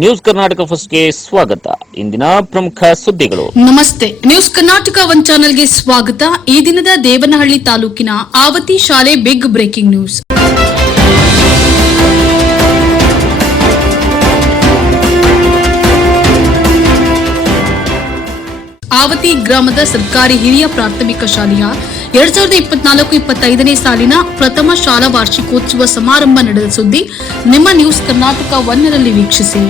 News Karnataka ಫಸ್ಟ್ಗೆ ಸ್ವಾಗತ. ಇಂದಿನ ಪ್ರಮುಖ ಸುದ್ದಿಗಳು. ನಮಸ್ತೆ. ನ್ಯೂಸ್ ಕರ್ನಾಟಕ ಒನ್ ಚಾನೆಲ್ಗೆ ಸ್ವಾಗತ. ಈ ದಿನದ ದೇವನಹಳ್ಳಿ ತಾಲೂಕಿನ ಆವತಿ ಶಾಲೆ ಬಿಗ್ ಬ್ರೇಕಿಂಗ್ ನ್ಯೂಸ್. ಆವತಿ ಗ್ರಾಮದ ಸರ್ಕಾರಿ ಹಿರಿಯ ಪ್ರಾಥಮಿಕ ಶಾಲೆಯ ಎರಡ್ ಸಾವಿರದ ಇಪ್ಪತ್ನಾಲ್ಕು ಇಪ್ಪತ್ತೈದನೇ ಸಾಲಿನ ಪ್ರಥಮ ಶಾಲಾ ವಾರ್ಷಿಕೋತ್ಸವ ಸಮಾರಂಭ ನಡೆದ ಸುದ್ದಿ ನಿಮ್ಮ ನ್ಯೂಸ್ ಕರ್ನಾಟಕ ಒನ್ನರಲ್ಲಿ ವೀಕ್ಷಿಸಿ.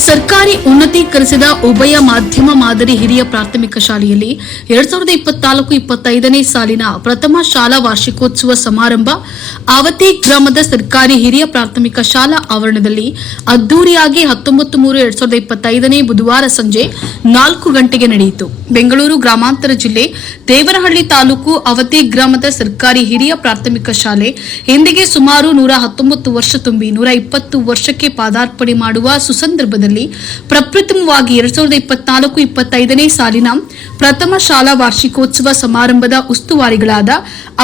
ಸರ್ಕಾರಿ ಉನ್ನತೀಕರಿಸಿದ ಉಭಯ ಮಾಧ್ಯಮ ಮಾದರಿ ಹಿರಿಯ ಪ್ರಾಥಮಿಕ ಶಾಲೆಯಲ್ಲಿ ಎರಡ್ ಸಾವಿರದ ಇಪ್ಪತ್ನಾಲ್ಕು ಇಪ್ಪತ್ತೈದನೇ ಸಾಲಿನ ಪ್ರಥಮ ಶಾಲಾ ವಾರ್ಷಿಕೋತ್ಸವ ಸಮಾರಂಭ ಆವತಿ ಗ್ರಾಮದ ಸರ್ಕಾರಿ ಹಿರಿಯ ಪ್ರಾಥಮಿಕ ಶಾಲಾ ಆವರಣದಲ್ಲಿ ಅದ್ದೂರಿಯಾಗಿ ಹತ್ತೊಂಬತ್ತು ಮೂರು ಎರಡ್ ಸಾವಿರದ ಇಪ್ಪತ್ತೈದನೇ ಬುಧವಾರ ಸಂಜೆ ನಾಲ್ಕು ಗಂಟೆಗೆ ನಡೆಯಿತು. ಬೆಂಗಳೂರು ಗ್ರಾಮಾಂತರ ಜಿಲ್ಲೆ ದೇವರಹಳ್ಳಿ ತಾಲೂಕು ಅವತಿ ಗ್ರಾಮದ ಸರ್ಕಾರಿ ಹಿರಿಯ ಪ್ರಾಥಮಿಕ ಶಾಲೆ ಇಂದಿಗೆ ಸುಮಾರು ನೂರ ಹತ್ತೊಂಬತ್ತು ವರ್ಷ ತುಂಬಿ ನೂರ ಇಪ್ಪತ್ತು ವರ್ಷಕ್ಕೆ ಪಾದಾರ್ಪಣೆ ಮಾಡುವ ಸುಸಂದರ್ಭದಲ್ಲಿ ಪ್ರಪ್ರಥಮವಾಗಿ ಎರಡ್ ಸಾವಿರದ ಇಪ್ಪತ್ನಾಲ್ಕು, ಇಪ್ಪತ್ತೈದನೇ ಸಾಲಿನ ಪ್ರಥಮ ಶಾಲಾ ವಾರ್ಷಿಕೋತ್ಸವ ಸಮಾರಂಭದ ಉಸ್ತುವಾರಿಗಳಾದ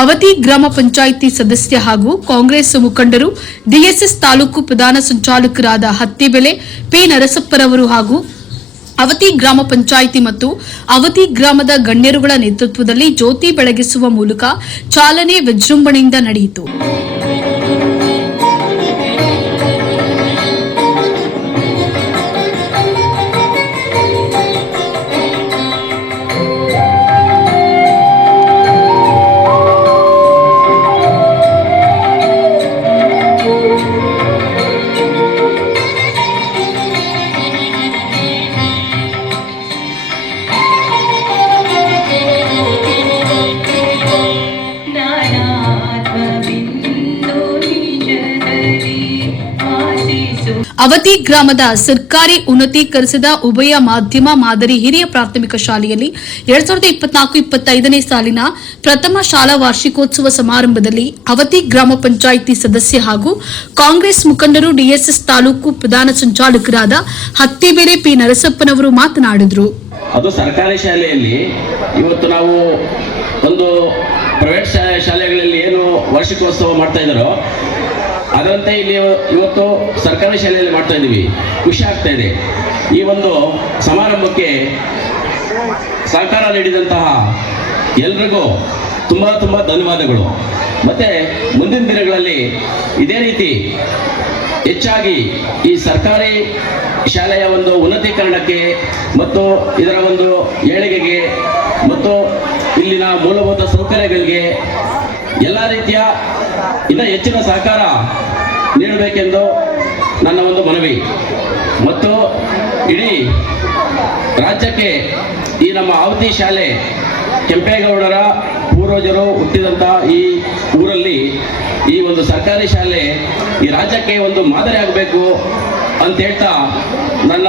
ಅವತಿ ಗ್ರಾಮ ಪಂಚಾಯಿತಿ ಸದಸ್ಯ ಹಾಗೂ ಕಾಂಗ್ರೆಸ್ ಮುಖಂಡರು, ಡಿಎಸ್ಎಸ್ ತಾಲೂಕು ಪ್ರಧಾನ ಸಂಚಾಲಕರಾದ ಹತ್ತಿಬೆಲೆ ಪಿ ನರಸಪ್ಪರವರು ಹಾಗೂ ಅವತಿ ಗ್ರಾಮ ಪಂಚಾಯಿತಿ ಮತ್ತು ಅವತಿ ಗ್ರಾಮದ ಗಣ್ಯರುಗಳ ನೇತೃತ್ವದಲ್ಲಿ ಜ್ಯೋತಿ ಬೆಳಗಿಸುವ ಮೂಲಕ ಚಾಲನೆ ವಿಜೃಂಭಣೆಯಿಂದ ನಡೆಯಿತು. ಅವತಿ ಗ್ರಾಮದ ಸರ್ಕಾರಿ ಉನ್ನತೀಕರಿಸಿದ ಉಭಯ ಮಾಧ್ಯಮ ಮಾದರಿ ಹಿರಿಯ ಪ್ರಾಥಮಿಕ ಶಾಲೆಯಲ್ಲಿ ಎರಡ್ ಸಾವಿರದ ಇಪ್ಪತ್ನಾಲ್ಕು ಇಪ್ಪತ್ತೈದನೇ ಸಾಲಿನ ಪ್ರಥಮ ಶಾಲಾ ವಾರ್ಷಿಕೋತ್ಸವ ಸಮಾರಂಭದಲ್ಲಿ ಅವತಿ ಗ್ರಾಮ ಪಂಚಾಯಿತಿ ಸದಸ್ಯ ಹಾಗೂ ಕಾಂಗ್ರೆಸ್ ಮುಖಂಡರು ಡಿಎಸ್ಎಸ್ ತಾಲೂಕು ಪ್ರಧಾನ ಸಂಚಾಲಕರಾದ ಹತ್ತಿಬೇರೆ ಪಿ ನರಸಪ್ಪನವರು ಮಾತನಾಡಿದರು. ಅದು ಸರ್ಕಾರಿ ಶಾಲೆಯಲ್ಲಿ ಇವತ್ತು ನಾವು ಒಂದು ಪ್ರೈವೇಟ್ ಶಾಲೆ ಶಾಲೆಗಳಲ್ಲಿ ಏನು ವಾರ್ಷಿಕೋತ್ಸವ ಮಾಡ್ತಾ ಇದ್ದಾರೋ, ಅದರಂತೆ ಇಲ್ಲಿ ಇವತ್ತು ಸರ್ಕಾರಿ ಶಾಲೆಯಲ್ಲಿ ಮಾಡ್ತಾ ಇದ್ದೀವಿ. ಖುಷಿ ಆಗ್ತಾ ಇದೆ. ಈ ಒಂದು ಸಮಾರಂಭಕ್ಕೆ ಸಹಕಾರ ನೀಡಿದಂತಹ ಎಲ್ರಿಗೂ ತುಂಬ ತುಂಬ ಧನ್ಯವಾದಗಳು. ಮತ್ತು ಮುಂದಿನ ದಿನಗಳಲ್ಲಿ ಇದೇ ರೀತಿ ಹೆಚ್ಚಾಗಿ ಈ ಸರ್ಕಾರಿ ಶಾಲೆಯ ಒಂದು ಉನ್ನತೀಕರಣಕ್ಕೆ ಮತ್ತು ಇದರ ಒಂದು ಏಳಿಗೆಗೆ ಮತ್ತು ಇಲ್ಲಿನ ಮೂಲಭೂತ ಸೌಕರ್ಯಗಳಿಗೆ ಎಲ್ಲ ರೀತಿಯ ಇನ್ನ ಹೆಚ್ಚಿನ ಸಹಕಾರ ನೀಡಬೇಕೆಂದು ನನ್ನ ಒಂದು ಮನವಿ. ಮತ್ತು ಇಡೀ ರಾಜ್ಯಕ್ಕೆ ಈ ನಮ್ಮ ಆವತಿ ಶಾಲೆ ಕೆಂಪೇಗೌಡರ ಪೂರ್ವಜರು ಹುಟ್ಟಿದಂಥ ಈ ಊರಲ್ಲಿ ಈ ಒಂದು ಸರ್ಕಾರಿ ಶಾಲೆ ಈ ರಾಜ್ಯಕ್ಕೆ ಒಂದು ಮಾದರಿ ಆಗಬೇಕು ಅಂತ ಹೇಳ್ತಾ ನನ್ನ,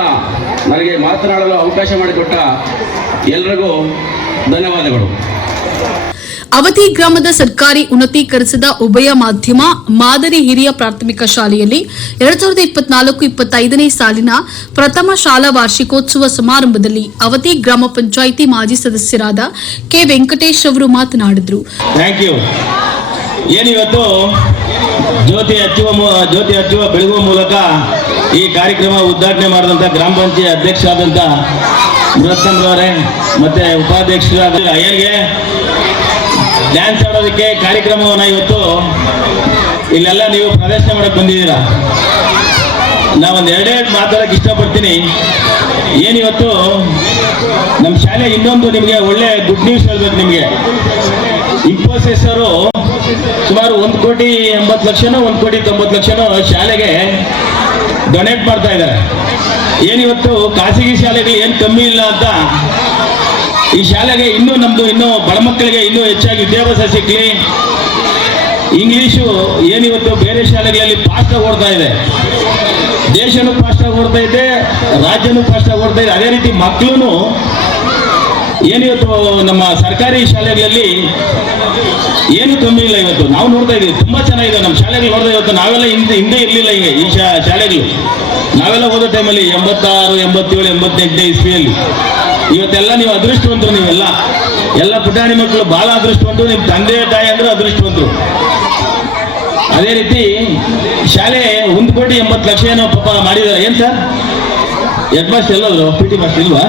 ನನಗೆ ಮಾತನಾಡಲು ಅವಕಾಶ ಮಾಡಿಕೊಟ್ಟ ಎಲ್ರಿಗೂ ಧನ್ಯವಾದಗಳು. ಅವತಿ ಗ್ರಾಮದ ಸರ್ಕಾರಿ ಉನ್ನತೀಕರಿಸಿದ ಉಭಯ ಮಾಧ್ಯಮ ಮಾದರಿ ಹಿರಿಯ ಪ್ರಾಥಮಿಕ ಶಾಲೆಯಲ್ಲಿ ಎರಡ್ ಸಾವಿರದ ಇಪ್ಪತ್ನಾಲ್ಕು ಇಪ್ಪತ್ತೈದನೇ ಸಾಲಿನ ಪ್ರಥಮ ಶಾಲಾ ವಾರ್ಷಿಕೋತ್ಸವ ಸಮಾರಂಭದಲ್ಲಿ ಅವತಿ ಗ್ರಾಮ ಪಂಚಾಯಿತಿ ಮಾಜಿ ಸದಸ್ಯರಾದ ಕೆ ವೆಂಕಟೇಶ್ ಅವರು ಮಾತನಾಡಿದರು. ಏನಿವತ್ತು? ಜ್ಯೋತಿ ಹಚ್ಚುವ ಜ್ಯೋತಿ ಹಚ್ಚುವ ಬೆಳಗುವ ಮೂಲಕ ಈ ಕಾರ್ಯಕ್ರಮ ಉದ್ಘಾಟನೆ ಮಾಡಿದಂಥ ಗ್ರಾಮ ಪಂಚಾಯತ್ ಅಧ್ಯಕ್ಷರಾದಂಥ ಮೃತಂದ್ರವರೇ ಮತ್ತೆ ಉಪಾಧ್ಯಕ್ಷರಾದ ಅಯ್ಯರಿಗೆ ಡ್ಯಾನ್ಸ್ ಆಡೋದಕ್ಕೆ ಕಾರ್ಯಕ್ರಮವನ್ನು ಇವತ್ತು ಇಲ್ಲೆಲ್ಲ ನೀವು ಪ್ರದರ್ಶನ ಮಾಡಕ್ಕೆ ಬಂದಿದ್ದೀರಾ? ನಾವೊಂದು ಎರಡೇ ಮಾತಾಡಕ್ಕೆ ಇಷ್ಟಪಡ್ತೀನಿ. ಏನಿವತ್ತು ನಮ್ಮ ಶಾಲೆ ಇನ್ನೊಂದು ನಿಮಗೆ ಒಳ್ಳೆ ಗುಡ್ ನ್ಯೂಸ್ ಹೇಳ್ಬೇಕು ನಿಮಗೆ. ಇನ್ಫೋಸಿಸ್ ಅವರು ಸುಮಾರು ಒಂದು ಕೋಟಿ ಎಂಬತ್ತು ಲಕ್ಷನೋ, ಒಂದು ಕೋಟಿ ತೊಂಬತ್ತು ಲಕ್ಷನೋ ಶಾಲೆಗೆ ಡೊನೇಟ್ ಮಾಡ್ತಾ ಇದ್ದಾರೆ. ಏನಿವತ್ತು ಖಾಸಗಿ ಶಾಲೆಗಳು ಏನು ಕಮ್ಮಿ ಇಲ್ಲ ಅಂತ? ಈ ಶಾಲೆಗೆ ಇನ್ನೂ ನಮ್ದು ಇನ್ನೂ ಬಡ ಮಕ್ಕಳಿಗೆ ಇನ್ನೂ ಹೆಚ್ಚಾಗಿ ವಿದ್ಯಾಭ್ಯಾಸ ಸಿಕ್ಕಲಿ ಇಂಗ್ಲಿಷು ಏನಿವತ್ತು ಬೇರೆ ಶಾಲೆಗಳಲ್ಲಿ ಫಾಸ್ಟಾಗಿ ಓಡ್ತಾ ಇದೆ. ದೇಶನೂ ಫಾಸ್ಟಾಗಿ ಓಡ್ತಾ ಇದೆ, ರಾಜ್ಯನೂ ಫಾಸ್ಟಾಗಿ ಓಡ್ತಾ ಇದೆ. ಅದೇ ರೀತಿ ಮಕ್ಕಳು ಏನಿವತ್ತು ನಮ್ಮ ಸರ್ಕಾರಿ ಶಾಲೆಗಳಲ್ಲಿ ಏನು ಕಮ್ಮಿ ಇಲ್ಲ ಇವತ್ತು? ನಾವು ನೋಡ್ತಾ ಇದೀವಿ ತುಂಬಾ ಚೆನ್ನಾಗಿದೆ. ನಮ್ಮ ಶಾಲೆಗಳು ನೋಡ್ತಾ ಇವತ್ತು. ನಾವೆಲ್ಲ ಹಿಂದೆ ಹಿಂದೆ ಇರಲಿಲ್ಲ ಹಿಂಗೆ ಈ ಶಾಲೆಗಳು. ನಾವೆಲ್ಲ ಹೋದ ಟೈಮಲ್ಲಿ ಎಂಬತ್ತಾರು, ಎಂಬತ್ತೇಳು, ಎಂಬತ್ತೆಂಟನೇ ಇಸ್ವಿಯಲ್ಲಿ. ಇವತ್ತೆಲ್ಲ ನೀವು ಅದೃಷ್ಟವಂತರು ನೀವೆಲ್ಲ. ಎಲ್ಲ ಪುಟಾಣಿ ಮಕ್ಕಳು ಬಹಳ ಅದೃಷ್ಟವಂತರು. ನಿಮ್ಮ ತಂದೆ, ತಾಯಿ ಅಂದ್ರೆ ಅದೃಷ್ಟವಂತರು. ಅದೇ ರೀತಿ ಶಾಲೆ ಒಂದು ಕೋಟಿ ಎಂಬತ್ತು ಲಕ್ಷ ಏನೋ ಪಾಪ ಮಾಡಿದ್ದಾರೆ. ಏನ್ ಸರ್? ಹೆಡ್ ಮಾಸ್ಟರ್ ಎಲ್ಲೋದ್ರು ಪಿ ಟಿ ಮಾಸ್ಟರ್ ಇಲ್ವಾ?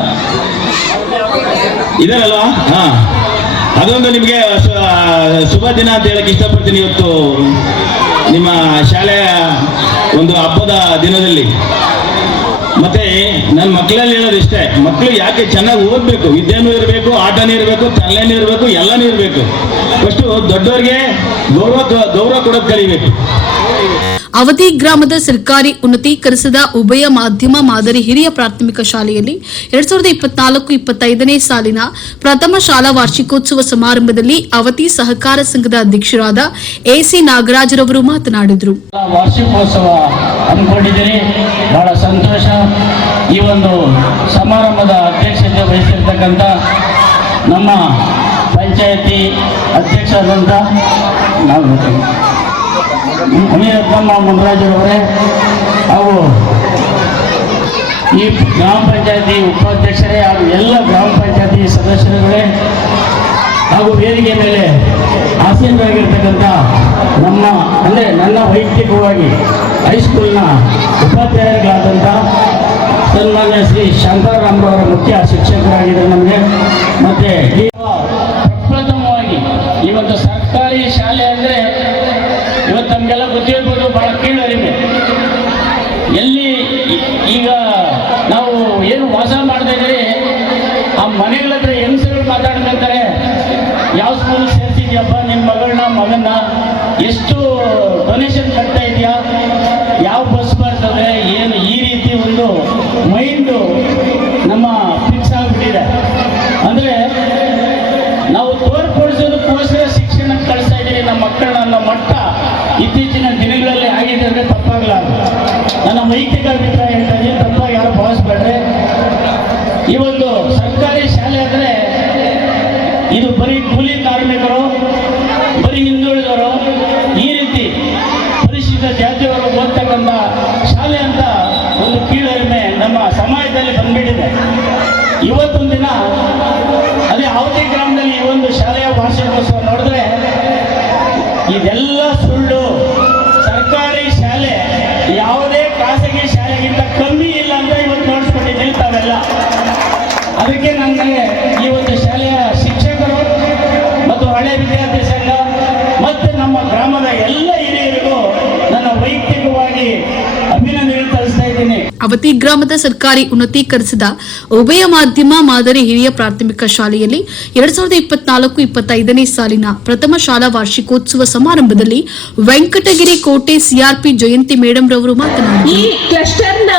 ಇದಾರಲ್ವಾ ಹಾ. ಅದೊಂದು ನಿಮಗೆ ಶುಭ ದಿನ ಅಂತ ಹೇಳಕ್ ಇಷ್ಟಪಡ್ತೀನಿ ಇವತ್ತು ನಿಮ್ಮ ಶಾಲೆಯ ಒಂದು ಹಬ್ಬದ ದಿನದಲ್ಲಿ. ಮತ್ತೆ ನನ್ನ ಮಕ್ಕಳಲ್ಲಿ ಹೇಳೋದು ಇಷ್ಟೇ ಮಕ್ಕಳು ಯಾಕೆ ಚೆನ್ನಾಗಿ ಓದಬೇಕು? ವಿದ್ಯೆನೂ ಇರಬೇಕು, ಆಟನೂ ಇರಬೇಕು ತಲೆನೂ ಇರಬೇಕು, ಎಲ್ಲನೂ ಇರಬೇಕು. ಫಸ್ಟು ದೊಡ್ಡವ್ರಿಗೆ ಗೌರವ ಗೌರವ ಕೊಡೋದು ಕಲಿಬೇಕು. ಅವಧಿ ಗ್ರಾಮದ ಸರ್ಕಾರಿ ಉನ್ನತೀಕರಿಸಿದ ಉಭಯ ಮಾಧ್ಯಮ ಮಾದರಿ ಹಿರಿಯ ಪ್ರಾಥಮಿಕ ಶಾಲೆಯಲ್ಲಿ ಎರಡ್ ಸಾವಿರದ ಇಪ್ಪತ್ನಾಲ್ಕು ಇಪ್ಪತ್ತೈದನೇ ಸಾಲಿನ ಪ್ರಥಮ ಶಾಲಾ ವಾರ್ಷಿಕೋತ್ಸವ ಸಮಾರಂಭದಲ್ಲಿ ಅವತಿ ಸಹಕಾರ ಸಂಘದ ಅಧ್ಯಕ್ಷರಾದ ಎಸಿ ನಾಗರಾಜರವರು ಮಾತನಾಡಿದರು. ಈ ಒಂದು ಸಮಾರಂಭದ ಅಧ್ಯಕ್ಷತೆ ವಹಿಸಿರ್ತಕ್ಕಂಥ ನಮ್ಮ ಪಂಚಾಯತಿ ಅಧ್ಯಕ್ಷರಾದಂಥ ನಾವು ಮುನಿರತ್ನಮ್ಮ ಮುನರಾಜರವರೇ, ಹಾಗೂ ಈ ಗ್ರಾಮ ಪಂಚಾಯತಿ ಉಪಾಧ್ಯಕ್ಷರೇ ಹಾಗೂ ಎಲ್ಲ ಗ್ರಾಮ ಪಂಚಾಯತಿ ಸದಸ್ಯರುಗಳೇ, ಹಾಗೂ ವೇದಿಕೆ ಮೇಲೆ ಆಸೀನರಾಗಿರ್ತಕ್ಕಂಥ ನಮ್ಮ, ಅಂದರೆ ನನ್ನ ವೈಯಕ್ತಿಕವಾಗಿ ಹೈಸ್ಕೂಲ್ನ ಉಪಾಧ್ಯಾಯರಿಗಾದಂಥ ಸನ್ಮಾನ್ಯ ಶ್ರೀ ಶಾಂತಾರಾಮ್ರವರ ಮುಖ್ಯ ಶಿಕ್ಷಕರಾಗಿದ್ದಾರೆ ನಮಗೆ. ಮತ್ತು ಪ್ರಪ್ರಥಮವಾಗಿ ಒಂದು ಸರ್ಕಾರಿ ಶಾಲೆ ಇವತ್ತು ನಮಗೆಲ್ಲ ಗೊತ್ತಿರ್ಬೋದು ಬಹಳ ಕೀಳರಿಮೆ. ಎಲ್ಲಿ ಈಗ ನಾವು ಏನು ವಾಸ ಮಾಡ್ತಾ ಆ ಮನೆಗಳ ಹತ್ರ ಹೆಂಗಸರು ಮಾತಾಡ್ಕೊಂತಾರೆ ಯಾವ ಸ್ಕೂಲ್ ಸೇರ್ತಿದ್ಯಪ್ಪ ನಿಮ್ಮ ಮಗಳನ್ನ, ಮಗನ್ನ, ಎಷ್ಟು ಡೊನೇಷನ್ ಕಟ್ತಾ ಇದೆಯಾ, ಯಾವ ಬಸ್ ಬರ್ತದೆ, ಏನು ಈ ರೀತಿ ಒಂದು ಮೈಂಡು ನಮ್ಮ ಫಿಕ್ಸ್ ಆಗಿಬಿಟ್ಟಿದೆ. ಅಂದರೆ ನಾವು ತೋರ್ಪಡಿಸೋದಕ್ಕೋಸ್ಕರ ಶಿಕ್ಷಣ ಕಳಿಸ್ತಾ ಇದ್ದೀರಿ, ನಮ್ಮ ಮಕ್ಕಳನ್ನ ಇತ್ತೀಚಿನ ದಿನಗಳಲ್ಲಿ ಆಗಿದೆ ಅಂದರೆ ತಪ್ಪಾಗಲಾರದು ನನ್ನ ವೈಯಕ್ತಿಕ ಅಭಿಪ್ರಾಯ ಹೇಳ್ತಾ ಇದ್ದೀನಿ ತಪ್ಪಾಗಿ ಯಾರು ಭಾವಿಸ್ಬೇಡ್ರೆ. ಈ ಒಂದು ಸರ್ಕಾರಿ ಶಾಲೆ ಅಂದರೆ ಇದು ಬರೀ ಕೂಲಿ ಕಾರ್ಮಿಕರು, ಬರೀ ಹಿಂದುಳಿದವರು ಈ ರೀತಿ ಪರಿಶಿಷ್ಟ ಜಾತಿಯವರು ಓದ್ತಕ್ಕಂಥ ಶಾಲೆ ಅಂತ ಒಂದು ಕೀಳರಿಮೆ ನಮ್ಮ ಸಮಾಜದಲ್ಲಿ ಬಂದ್ಬಿಟ್ಟಿದೆ. ಇವತ್ತೊಂದು ದಿನ ಅಲ್ಲಿ ಯಾವುದೇ ಗ್ರಾಮದಲ್ಲಿ ಈ ಒಂದು ಶಾಲೆಯ ವಾರ್ಷಿಕೋತ್ಸವ ನೋಡಿದ್ರೆ ಇದೆಲ್ಲ ಖಾಸಗಿ ಶಾಲೆಗಿಂತ ಕಮ್ಮಿ ಇಲ್ಲ ಅಂತ ಇವತ್ತು ನೋಡಿಸ್ಕೊಂಡಿದ್ದೀವಿ ತಾವೆಲ್ಲ. ಅದಕ್ಕೆ ನನಗೆ ಒಂದು ಶಾಲೆಯ ಶಿಕ್ಷಕರು ಮತ್ತು ಹಳೆ ವಿದ್ಯಾರ್ಥಿ ಸಂಘ ಮತ್ತು ನಮ್ಮ ಗ್ರಾಮದ ಎಲ್ಲ ಹಿರಿಯರಿಗೂ ನನ್ನ ಇದ್ದೀನಿ ಅವತಿ ಗ್ರಾಮದ ಸರ್ಕಾರಿ ಉನ್ನತೀಕರಿಸಿದ ಉಭಯ ಮಾಧ್ಯಮ ಮಾದರಿ ಹಿರಿಯ ಪ್ರಾಥಮಿಕ ಶಾಲೆಯಲ್ಲಿ ಎರಡ್ ಸಾವಿರದ ಇಪ್ಪತ್ನಾಲ್ಕು ಇಪ್ಪತ್ತೈದನೇ ಸಾಲಿನ ಪ್ರಥಮ ಶಾಲಾ ವಾರ್ಷಿಕೋತ್ಸವ ಸಮಾರಂಭದಲ್ಲಿ ವೆಂಕಟಗಿರಿ ಕೋಟೆ ಸಿಆರ್ಪಿ ಜಯಂತಿ ಮೇಡಂ ರವರು ಮಾತನಾಡಿದರು. ಈ ಕ್ಲಸ್ಟರ್ನ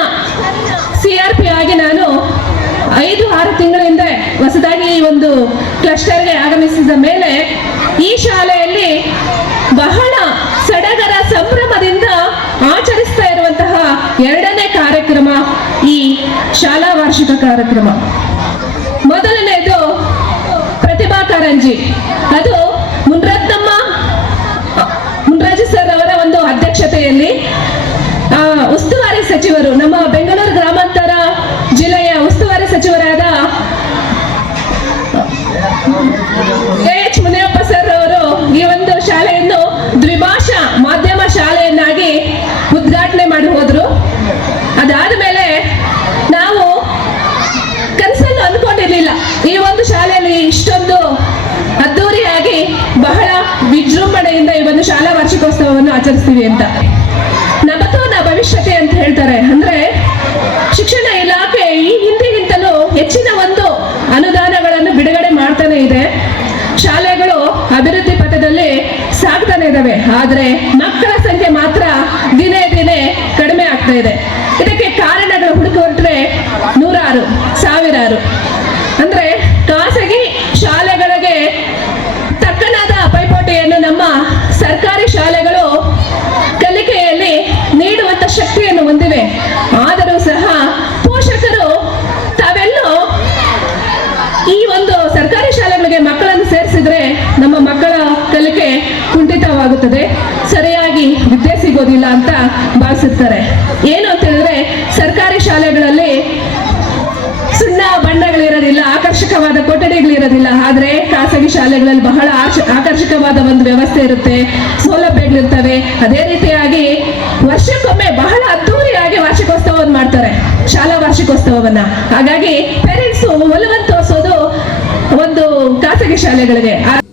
ಸಿಆರ್ಪಿ ಆಗಿ ನಾನು ಐದು, ಆರು ತಿಂಗಳಿಂದ ಹೊಸದಾಗಿ ಈ ಒಂದು ಕ್ಲಸ್ಟರ್ಗೆ ಆಗಮಿಸಿದ ಮೇಲೆ ಈ ಶಾಲೆಯಲ್ಲಿ ಬಹಳ ಶಾಲಾ ವಾರ್ಷಿಕ ಕಾರ್ಯಕ್ರಮ. ಮೊದಲನೆಯದು ಪ್ರತಿಭಾ ಕಾರಂಜಿ. ಅದು ಮುನ್ರತ್ನಮ್ಮ, ಮುನ್ರಾಜು ಸರ್ ಅವರ ಒಂದು ಅಧ್ಯಕ್ಷತೆಯಲ್ಲಿ ಉಸ್ತುವಾರಿ ಸಚಿವರು, ನಮ್ಮ ಒಂದು ಶಾಲಾ ವಾರ್ಷಿಕೋತ್ಸವವನ್ನು ಆಚರಿಸ್ತೀವಿ ಅಂತ. ನಬತು ನ ಭವಿಷ್ಯತೆ ಅಂತ ಹೇಳ್ತಾರೆ. ಅಂದ್ರೆ ಶಿಕ್ಷಣ ಇಲಾಖೆ ಈ ಹಿಂದಿಗಿಂತಲೂ ಹೆಚ್ಚಿನ ಒಂದು ಅನುದಾನಗಳನ್ನು ಬಿಡುಗಡೆ ಮಾಡ್ತಾನೆ ಇದೆ. ಶಾಲೆಗಳು ಅಭಿವೃದ್ಧಿ ಪಥದಲ್ಲಿ ಸಾಗ್ತಾನೆ ಇದ್ದಾವೆ. ಆದ್ರೆ ಮಕ್ಕಳ ಸಂಖ್ಯೆ ಮಾತ್ರ ದಿನೇ ದಿನೇ ಕಡಿಮೆ ಆಗ್ತಾ ಇದೆ. ಕುಂಠಿತವಾಗುತ್ತದೆ ಸರಿಯಾಗಿ ವಿದ್ಯೆ ಸಿಗೋದಿಲ್ಲ ಅಂತ ಭಾವಿಸುತ್ತಾರೆ. ಏನು ಅಂತ ಹೇಳಿದ್ರೆ, ಸರ್ಕಾರಿ ಶಾಲೆಗಳಲ್ಲಿ ಸುಣ್ಣ ಬಣ್ಣಗಳಿರೋದಿಲ್ಲ ಆಕರ್ಷಕ ಆಕರ್ಷಕವಾದ ಕೊಠಡಿಗಳಿರೋದಿಲ್ಲ. ಆದ್ರೆ ಖಾಸಗಿ ಶಾಲೆಗಳಲ್ಲಿ ಬಹಳ ಆಕರ್ಷಕವಾದ ಒಂದು ವ್ಯವಸ್ಥೆ ಇರುತ್ತೆ. ಸೌಲಭ್ಯಗಳಿರ್ತವೆ. ಅದೇ ರೀತಿಯಾಗಿ ವರ್ಷಕ್ಕೊಮ್ಮೆ ಬಹಳ ಅದ್ದೂರಿಯಾಗಿ ವಾರ್ಷಿಕೋತ್ಸವವನ್ನು ಮಾಡ್ತಾರೆ. ಶಾಲಾ ವಾರ್ಷಿಕೋತ್ಸವವನ್ನ. ಹಾಗಾಗಿ ಪೇರೆಂಟ್ಸ್ ಒಲವನ್ನು ತೋರಿಸೋದು ಒಂದು ಖಾಸಗಿ ಶಾಲೆಗಳಿಗೆ.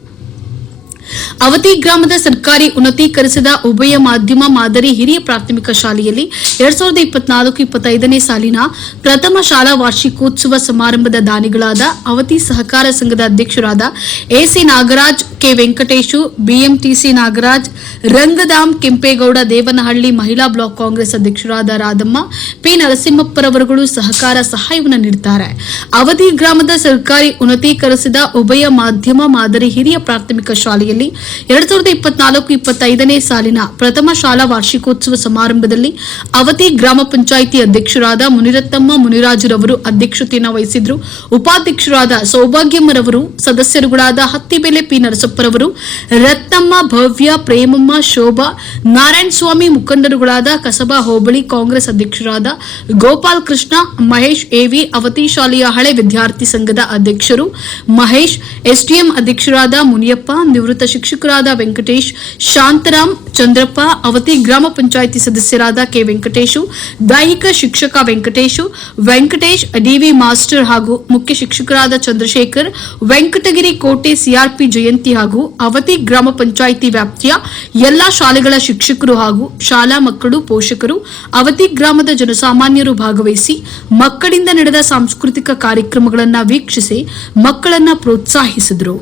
ಅವತಿ ಗ್ರಾಮದ ಸರ್ಕಾರಿ ಉನ್ನತೀಕರಿಸಿದ ಉಭಯ ಮಾಧ್ಯಮ ಮಾದರಿ ಹಿರಿಯ ಪ್ರಾಥಮಿಕ ಶಾಲೆಯಲ್ಲಿ ಎರಡ್ ಸಾವಿರದ ಇಪ್ಪತ್ನಾಲ್ಕು ಇಪ್ಪತ್ತೈದನೇ ಸಾಲಿನ ಪ್ರಥಮ ಶಾಲಾ ವಾರ್ಷಿಕೋತ್ಸವ ಸಮಾರಂಭದ ದಾನಿಗಳಾದ ಅವತಿ ಸಹಕಾರ ಸಂಘದ ಅಧ್ಯಕ್ಷರಾದ A C Nagaraj, K Venkatesh, BMTC Nagaraj Rangadham Kempegowda, Devanahalli ಮಹಿಳಾ ಬ್ಲಾಕ್ ಕಾಂಗ್ರೆಸ್ ಅಧ್ಯಕ್ಷರಾದ ರಾಧಮ್ಮ, ಪಿ ನರಸಿಂಹಪ್ಪರವರುಗಳು ಸಹಕಾರ ಸಹಾಯವನ್ನು ನೀಡುತ್ತಾರೆ. ಅವಧಿ ಗ್ರಾಮದ ಸರ್ಕಾರಿ ಉನ್ನತೀಕರಿಸಿದ ಉಭಯ ಮಾಧ್ಯಮ ಮಾದರಿ ಹಿರಿಯ ಪ್ರಾಥಮಿಕ ಶಾಲೆಯಲ್ಲಿ ಎರಡ್ ಸಾವಿರದ ಇಪ್ಪತ್ನಾಲ್ಕು ಇಪ್ಪತ್ತೈದನೇ ಸಾಲಿನ ಪ್ರಥಮ ಶಾಲಾ ವಾರ್ಷಿಕೋತ್ಸವ ಸಮಾರಂಭದಲ್ಲಿ ಅವತಿ ಗ್ರಾಮ ಪಂಚಾಯಿತಿ ಅಧ್ಯಕ್ಷರಾದ ಮುನಿರತ್ನಮ್ಮ ಮುನಿರಾಜುರವರು ಅಧ್ಯಕ್ಷತೆಯನ್ನು ವಹಿಸಿದ್ರು. ಉಪಾಧ್ಯಕ್ಷರಾದ ಸೌಭಾಗ್ಯಮ್ಮರವರು, ಸದಸ್ಯರುಗಳಾದ ಹತ್ತಿಬೆಲೆ ಪಿ ನರಸಪ್ಪರವರು, ರತ್ನಮ್ಮ, ಭವ್ಯ, ಪ್ರೇಮಮ್ಮ, ಶೋಭಾ ನಾರಾಯಣ ಸ್ವಾಮಿ ಮುಖಂಡರುಗಳಾದ ಕಸಬಾ ಹೋಬಳಿ ಕಾಂಗ್ರೆಸ್ ಅಧ್ಯಕ್ಷರಾದ ಗೋಪಾಲ್ ಕೃಷ್ಣ, ಮಹೇಶ್ ಎವಿ, ಅವತಿ ಶಾಲೆಯ ಹಳೆ ವಿದ್ಯಾರ್ಥಿ ಸಂಘದ ಅಧ್ಯಕ್ಷರು, ಮಹೇಶ್ ಎಸ್ಡಿಎಂ ಅಧ್ಯಕ್ಷರಾದ ಮುನಿಯಪ್ಪ, ನಿವೃತ್ತ ಶಿಕ್ಷಕರಾದ ವೆಂಕಟೇಶ್, ಶಾಂತರಾಮ್, ಚಂದ್ರಪ್ಪ, ಅವತಿ ಗ್ರಾಮ ಪಂಚಾಯಿತಿ ಸದಸ್ಯರಾದ ಕೆ. ವೆಂಕಟೇಶು, ದೈಹಿಕ ಶಿಕ್ಷಕ ವೆಂಕಟೇಶು, ವೆಂಕಟೇಶ್, ಡಿವಿ ಮಾಸ್ಟರ್ ಹಾಗೂ ಮುಖ್ಯ ಶಿಕ್ಷಕರಾದ ಚಂದ್ರಶೇಖರ್, ವೆಂಕಟಗಿರಿ ಕೋಟೆ ಸಿಆರ್ಪಿ ಜಯಂತಿ ಹಾಗೂ ಅವತಿ ಗ್ರಾಮ ಪಂಚಾಯಿತಿ ವ್ಯಾಪ್ತಿಯ ಎಲ್ಲಾ ಶಾಲೆಗಳ ಶಿಕ್ಷಕರು ಹಾಗೂ ಶಾಲಾ ಮಕ್ಕಳು, ಪೋಷಕರು, ಅವತಿ ಗ್ರಾಮದ ಜನಸಾಮಾನ್ಯರು ಭಾಗವಹಿಸಿ ಮಕ್ಕಳಿಂದ ನಡೆದ ಸಾಂಸ್ಕೃತಿಕ ಕಾರ್ಯಕ್ರಮಗಳನ್ನು ವೀಕ್ಷಿಸಿ ಮಕ್ಕಳನ್ನ ಪ್ರೋತ್ಸಾಹಿಸಿದರು.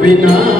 বিনা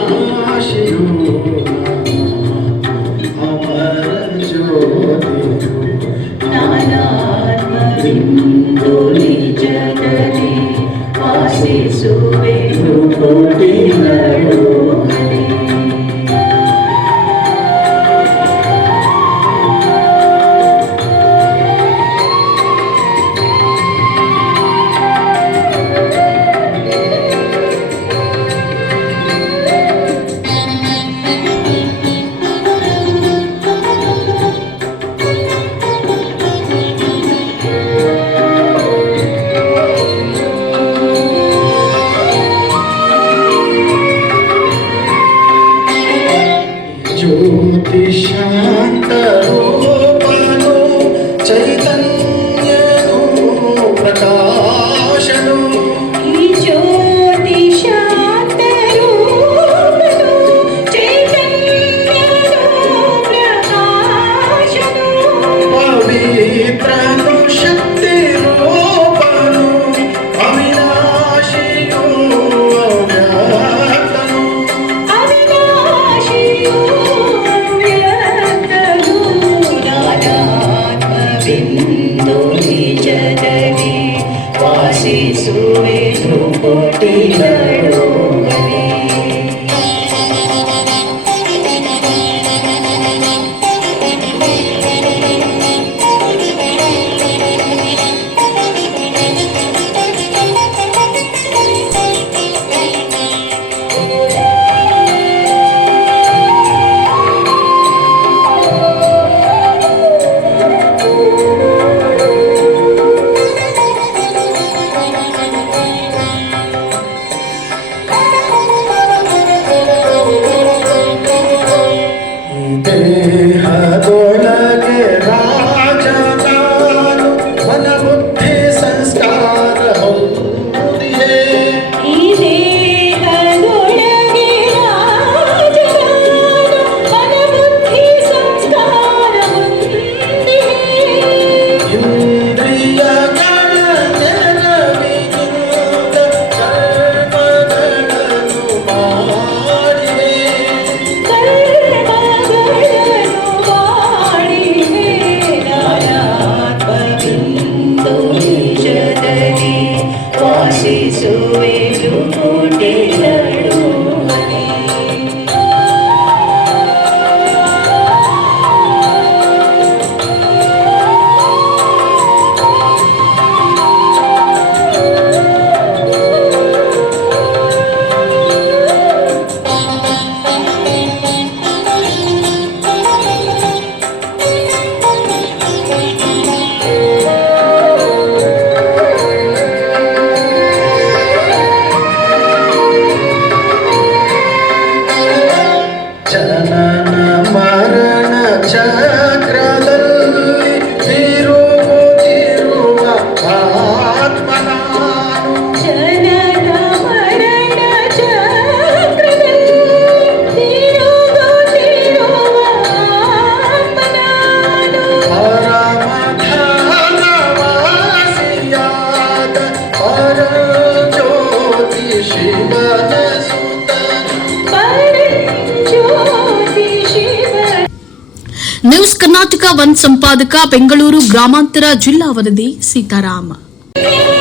ಒನ್ ಸಂಪಾದಕ ಬೆಂಗಳೂರು ಗ್ರಾಮಾಂತರ ಜಿಲ್ಲಾ ವರದಿ ಸೀತಾರಾಮ ಿ